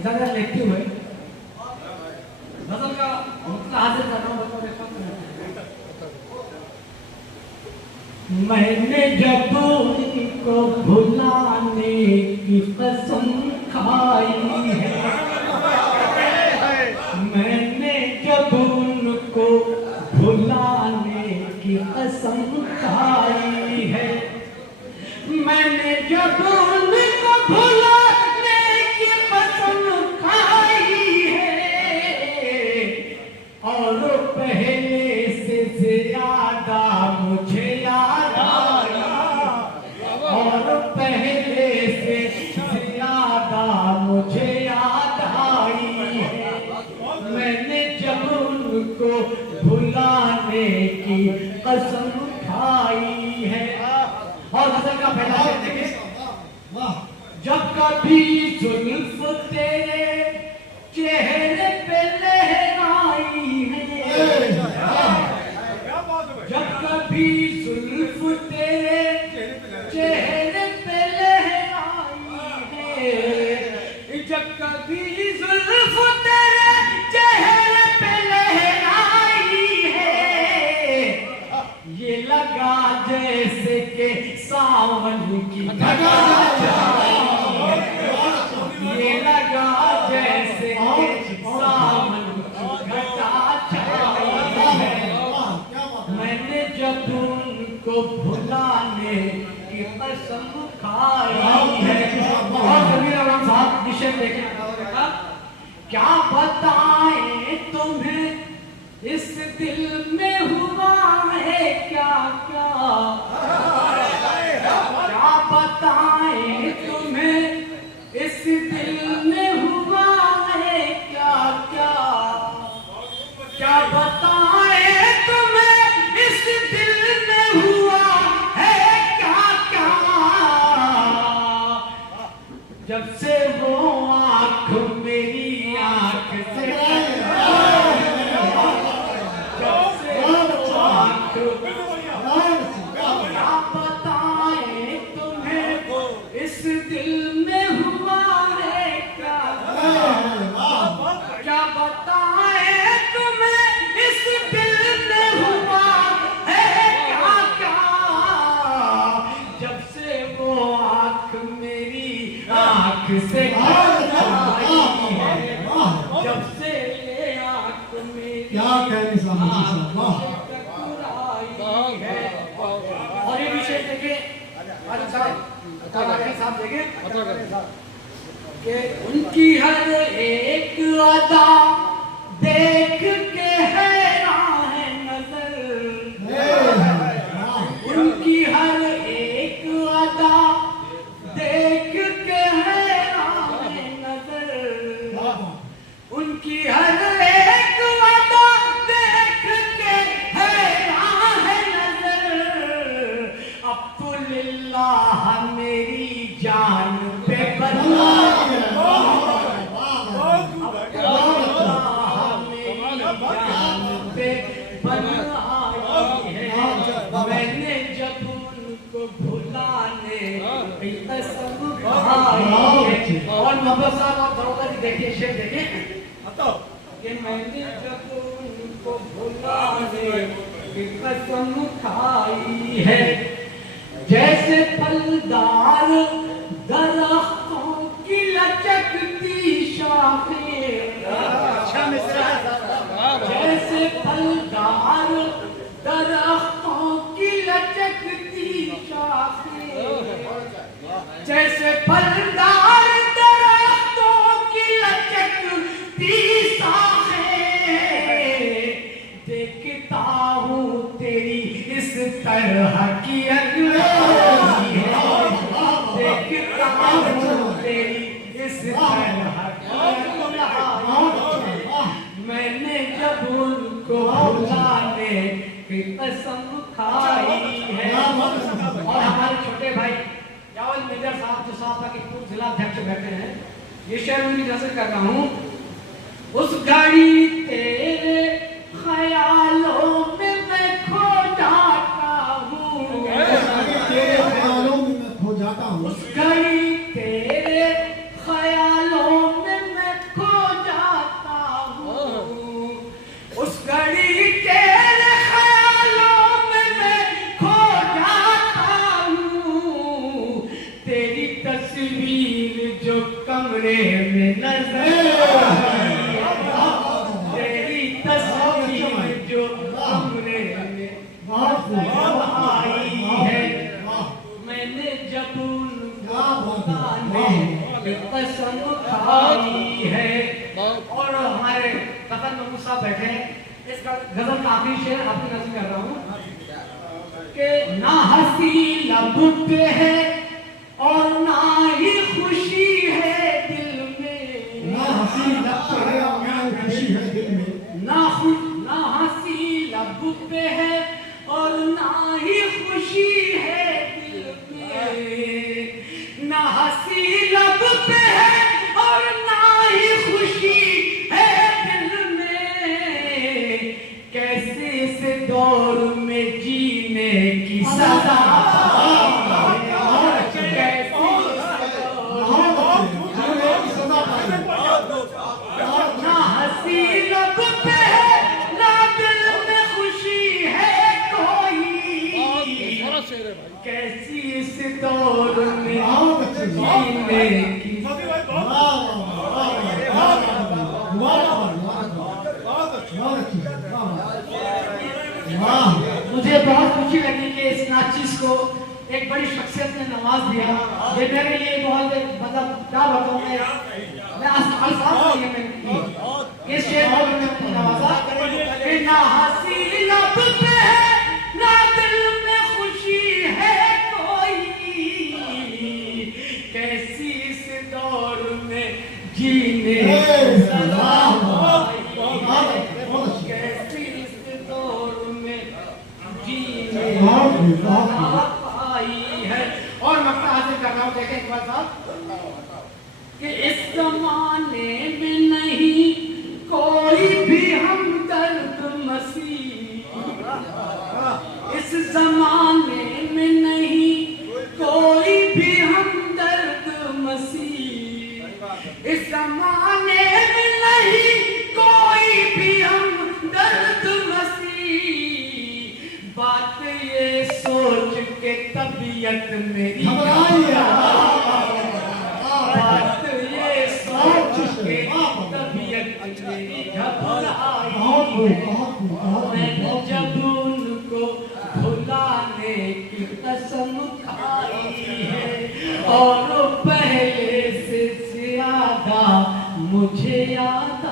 इधर लिखती हुए गजल का मतलब हाजिर कर रहा हूँ। मैंने जब उनको भुलाने की कसम खाई है, मैंने जब उनको भुलाने की कसम खाई है, मैंने जब उनको भुलाने की कसम खाई है, और पहले से ज्यादा मुझे याद आई, और पहले से ज्यादा मुझे याद आई है, मैंने जब उनको भुलाने की कसम खाई है। और गजल का पहला शेर देखिए, जब कभी जुल्फ तेरे चेहरे पे लहराई है, जब कभी जुल्फ तेरे चेहरे पे लहराई है, जब कभी जुल्फ तेरे चेहरे पे लहराई है, ये लगा जैसे के सावन की घटा छाई, ये लगा जैसे के सावन की घटा छाई है, मैंने जब उनको भुलाने की कसम खाई है। और कबीर आलम साहब विषय देखना, क्या बताएं तुम्हें इस दिल में हुआ है क्या क्या, क्या बताएं तुम्हें इस दिल में हुआ है क्या क्या, क्या बताएं तुम्हें इस दिल में हुआ है क्या क्या, जब से वो आँख मेरी आँख से से जब से ये आँख में क्या कहने है। और ये विषय देखिए साहब देखिए कि उनकी हर एक अदा देख के हैरान है नजर, उनकी हर एक अदा देख के हैरान है नजर, उनकी हर एक अदा देख के हैरान है नजर, अब तो लिल्लाह मेरी जान पे बदला मैंने जब उनको भुलाने की कसम खाई है। और मोहम्मद साहब आप बरोबर देखिए शेर देखिए कि मैंने जब उनको भुलाने की कसम खाई है, जैसे फलदार दरख्तों की लचकती शाखें, जैसे फलदार दरख्तों की लचकती शाखें, जैसे फलदार दरख्तों की लचकती शाखें, देखता हूँ तेरी इस तरह की अगुवाई है, देखता हूँ तेरी इस तरह मैंने जब उनको भुलाने की कसम खाई है। और हमारे छोटे भाई जावल मेजर साहब जो साहब के पूर्व जिला अध्यक्ष बैठे हैं, ये शेर उनकी नजर कर रहा हूँ। उस घड़ी तेरे ख्यालों में मैं खो जाता हूँ, ख्यालों में मैं खो जाता हूँ, उस घड़ी तेरे ख्यालों में मैं कमरे में नजर तेरी तस्वीर जो कमरे में आई है, मैंने जब उनको कसम खाई है। और हमारे कफन महमूद साहब बैठे हैं, इस गजल का आखिरी शेर आपकी नज़र कर रहा हूँ कि ना हंसी लब पे है और ना ही खुशी है दिल में, ना हंसी लब पे है और ना ही खुशी है दिल में, ना हंसी लब पे है और ना ही खुशी है दिल में, ना हंसी लब पे है और ना ही खुशी है दिल में, कैसे इस दौर में जीने की सजा, ना हंसी लब पे है ना दिल में खुशी है कोई, कैसी इस दौर में जीने की। मुझे बहुत खुशी लगी कि इस नाचिस को एक बड़ी शख्सियत ने नवाज दिया। ये मेरे लिए बहुत मतलब क्या बताऊं मैं अल्फाज नहीं है इस शेर को मैंने नवाजा कि ना हंसी लब पे है ना दिल में खुशी है कोई, कैसी इस दौर में जीने कैसी इस दौर में जीने आई है। और मक्ता हासिल कर रहा हूँ, देखें एक बार साहब कि इस जमाने में नहीं कोई भी हमदर्द मसीह, इस जमाने में नहीं कोई भी हमदर्द मसीह, इस जमाने में नहीं कोई भी हमदर्द मसीह, बात ये सोच के तबीयत मेरी बात ये सोच के तबीयत मेरी घबराई, मैंने जब उनको भुलाने की कसम खाई है और पहले से ज्यादा मुझे याद